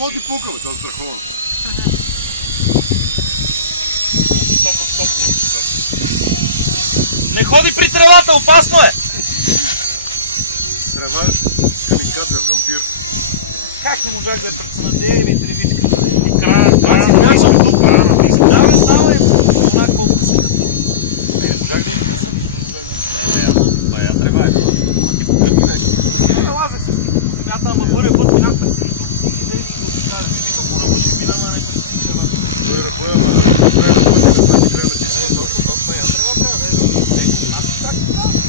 какво ти пука, бе? Това е страховано. Не ходи при тревата, опасно е! Трева е камикад за вампир. Как не можах да я преценадея ми тревичка? И края на близко, края на близко. Давай само и она колко си като. Не можах да ми късам. Бая трева е. Не налазах се с него по земята, ама първия път минах през си и тук си иде и го викаш. Викам му работи минава, не през си трева. Той ръпоя, ама да работи да стане трябва да пише. Точно, бая трева трябва да е. Аз и так си казвам.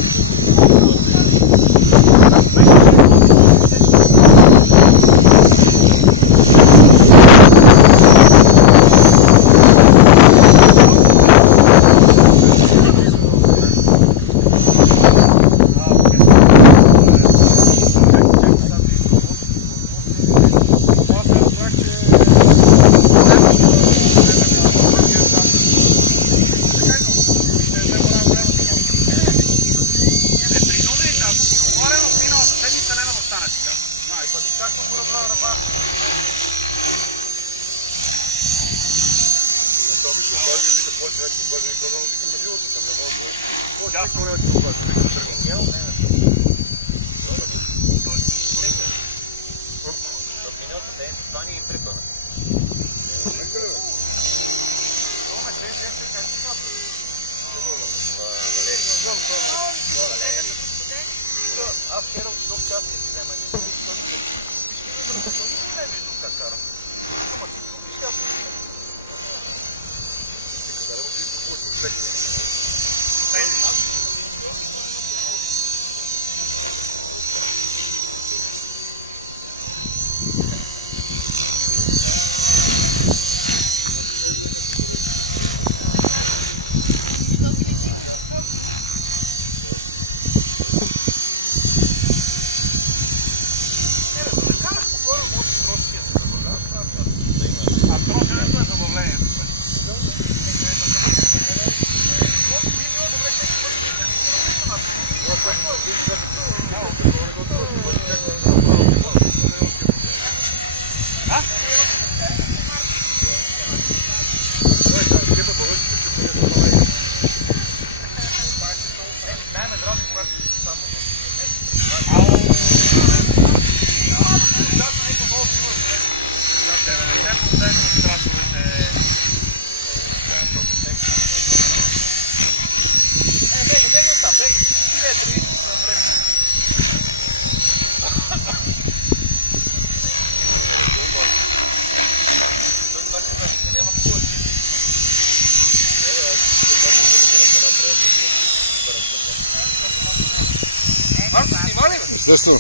Естествено.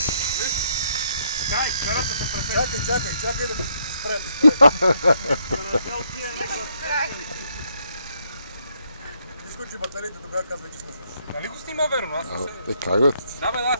Чакай да спрем. Изключи батариите, тогава казва, че не слушаш. Нали го снима верно? Аз не се... Как бе? Да бе, да.